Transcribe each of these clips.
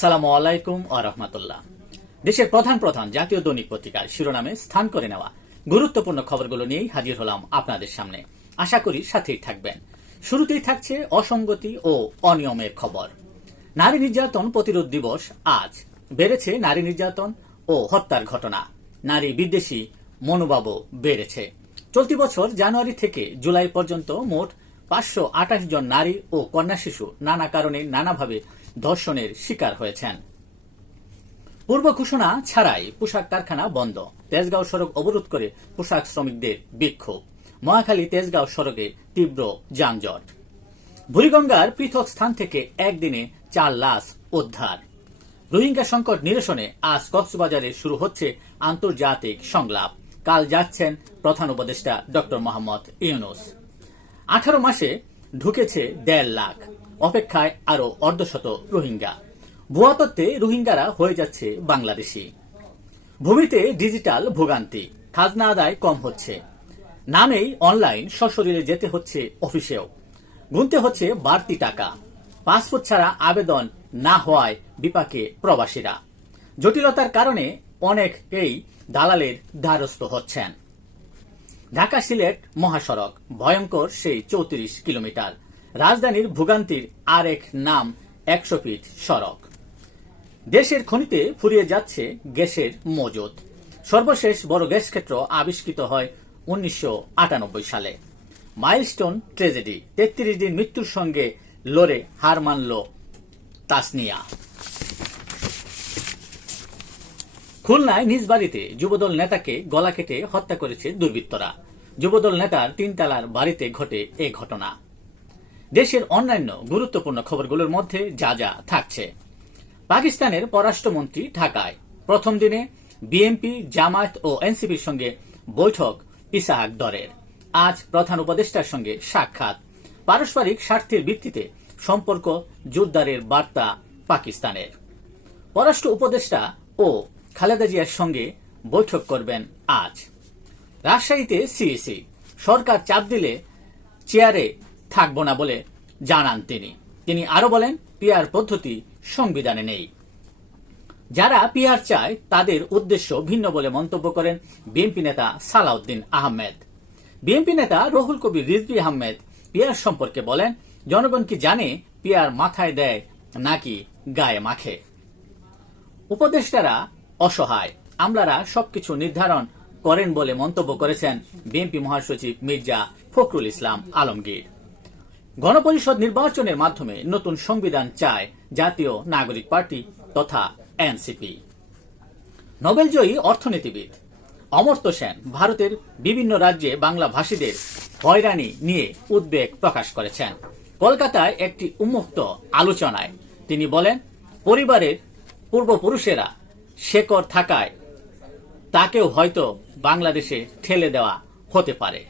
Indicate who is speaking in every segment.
Speaker 1: আসসালামু আলাইকুম ও রহমতুল্লাহ। দেশের প্রধান প্রধান জাতীয় দৈনিক পত্রিকার শিরোনামে স্থান করে নেওয়া গুরুত্বপূর্ণ খবরগুলো নিয়েই হাজির হলাম আপনাদের সামনে। আশা করি সাথেই থাকবেন। শুরুতেই থাকছে অসঙ্গতি ও অনিয়মের খবর। নারী নির্যাতন প্রতিরোধ দিবস আজ। বেড়েছে নারী নির্যাতন ও হত্যার ঘটনা। নারী বিদ্বেষী মনোভাবও বেড়েছে। চলতি বছর জানুয়ারি থেকে জুলাই পর্যন্ত মোট পাঁচশো আঠাশ জন নারী ও কন্যা শিশু নানা কারণে নানাভাবে ধর্ষণের শিকার হয়েছেন। পূর্ব ঘোষণা ছাড়াই পোশাক কারখানা বন্ধ। তেজগাঁও সড়ক অবরোধ করে পোশাক শ্রমিকদের বিক্ষোভ। মহাখালী তেজগাঁও সড়কে তীব্র যানজট। বুড়িগঙ্গার পৃথক স্থান থেকে একদিনে চার লাশ উদ্ধার। রোহিঙ্গা সংকট নিরসনে আজ কক্সবাজারে শুরু হচ্ছে আন্তর্জাতিক সংলাপ। কাল যাচ্ছেন প্রধান উপদেষ্টা ডক্টর মোহাম্মদ ইউনুস। আঠারো মাসে ঢুকেছে দেড় লাখ। অপেক্ষায় আরও অর্ধশত রোহিঙ্গা। ভুয়া তত্ত্বে রোহিঙ্গারা হয়ে যাচ্ছে বাংলাদেশি। ভূমিতে ডিজিটাল ভোগান্তি, খাজনা আদায় কম হচ্ছে। নামেই অনলাইন সশরীরে যেতে হচ্ছে অফিসেও। গুনতে হচ্ছে বাড়তি টাকা। পাসপোর্ট ছাড়া আবেদন না হওয়ায় বিপাকে প্রবাসীরা। জটিলতার কারণে অনেক এই দালালের দ্বারস্থ হচ্ছেন। ঢাকা সিলেট মহাসড়ক, ভয়ঙ্কর সেই চৌত্রিশ কিলোমিটার। রাজধানীর ভোগান্তির আরেক নাম একশো ফিট সড়ক। দেশের খনিতে ফুরিয়ে যাচ্ছে গ্যাসের মজুদ। সর্বশেষ বড় গ্যাস ক্ষেত্র আবিষ্কৃত হয় উনিশশো আটানব্বই সালে। মাইলস্টোন ট্রেজেডি, তেত্রিশ দিন মৃত্যুর সঙ্গে লড়ে হার মানল তাসনিয়া। খুলনায় নিজ বাড়িতে যুবদল নেতাকে গলা কেটে হত্যা করেছে দুর্বৃত্তরা। যুবদল নেতার তিনতলার বাড়িতে ঘটে এ ঘটনা। দেশের অন্যান্য গুরুত্বপূর্ণ খবরগুলোর মধ্যে যা যা থাকছে। পাকিস্তানের পররাষ্ট্রমন্ত্রী ঢাকায়। প্রথম দিনে বিএনপি, জামায়াত ও এনসিপির সঙ্গে বৈঠক ইসাহাক দরের। আজ প্রধান উপদেষ্টার সঙ্গে সাক্ষাৎ। পারস্পরিক স্বার্থের ভিত্তিতে সম্পর্ক, জোরদারের বার্তা পাকিস্তানের। পররাষ্ট্র উপদেষ্টা ও খালেদা জিয়ার সঙ্গে বৈঠক করবেন আজ। রাজশাহীতে সিএসি সরকার চাপ দিলে চেয়ারে থাকব না বলে জানান তিনি। তিনি আরও বলেন পিআর পদ্ধতি সংবিধানে নেই। যারা পিআর চায়, তাদের উদ্দেশ্য ভিন্ন বলে মন্তব্য করেন বিএনপি নেতা সালাউদ্দিন আহমেদ। বিএনপি নেতা রহুল কবির রিজভি আহমেদ পিআর সম্পর্কে বলেন, জনগণ কি জানে পিয়ার মাথায় দেয় নাকি গায়ে মাখে? উপদেষ্টারা অসহায়। আমলারা সবকিছু নির্ধারণ করেন বলে মন্তব্য করেছেন বিএনপি মহাসচিব মির্জা ফখরুল ইসলাম আলমগীর। গণপরিষদ নির্বাচনের মাধ্যমে নতুন সংবিধান চায় জাতীয় নাগরিক পার্টি তথা এনসিপি। নোবেলজয়ী অর্থনীতিবিদ অমর্ত্য সেন ভারতের বিভিন্ন রাজ্যে বাংলা ভাষীদের হয়রানি নিয়ে উদ্বেগ প্রকাশ করেছেন। কলকাতায় একটি উন্মুক্ত আলোচনায় তিনি বলেন, পরিবারের পূর্বপুরুষেরা শেকড় থাকায় তাকেও হয়তো বাংলাদেশে ঠেলে দেওয়া হতে পারে।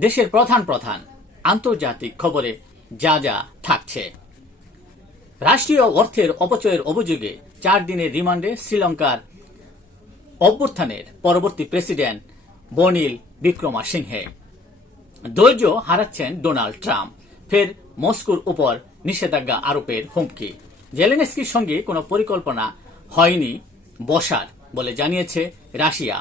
Speaker 1: দেশের প্রধান প্রধান আন্তর্জাতিক খবরে যা যা থাকছে। রাষ্ট্রীয় অর্থের অপচয়ের অভিযোগে চার দিনের রিমান্ডে শ্রীলঙ্কার অভ্যুত্থানের পরবর্তী প্রেসিডেন্ট বনিল বিক্রমা সিংহে ধৈর্য হারাচ্ছেন ডোনাল্ড ট্রাম্প। ফের মস্কোর উপর নিষেধাজ্ঞা আরোপের হুমকি। জেলেনস্কির সঙ্গে কোনো পরিকল্পনা হয়নি, বসার বলে জানিয়েছে রাশিয়া।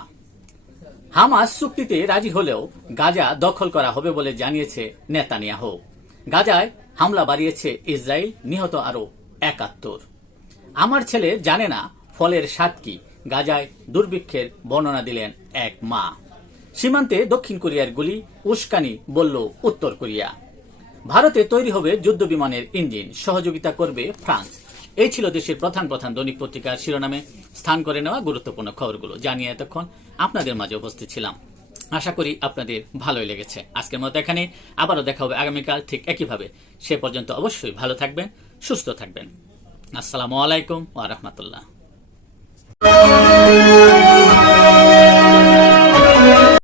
Speaker 1: হামাস চুক্তিতে রাজি হলেও গাজা দখল করা হবে বলে জানিয়েছে নেতানিয়াহু। গাজায় হামলা বাড়িয়েছে ইসরায়েল, নিহত আরও একাত্তর। আমার ছেলে জানে না ফলের স্বাদ কি, গাজায় দুর্ভিক্ষের বর্ণনা দিলেন এক মা। সীমান্তে দক্ষিণ কোরিয়ার গুলি উস্কানি বলল উত্তর কোরিয়া। ভারতে তৈরি হবে যুদ্ধ বিমানের ইঞ্জিন, সহযোগিতা করবে ফ্রান্স। এই ছিল দেশের প্রধান প্রধান দৈনিক পত্রিকার শিরোনামে স্থান করে নেওয়া গুরুত্বপূর্ণ খবরগুলো। জানিয়ে এতক্ষণ আপনাদের মাঝে উপস্থিত ছিলাম। আশা করি আপনাদের ভালোই লেগেছে। আজকের মতো এখানে আবারও দেখা হবে আগামীকাল ঠিক একইভাবে। সে পর্যন্ত অবশ্যই ভালো থাকবেন, সুস্থ থাকবেন। আসসালামু আলাইকুম ওয়া রাহমাতুল্লাহ।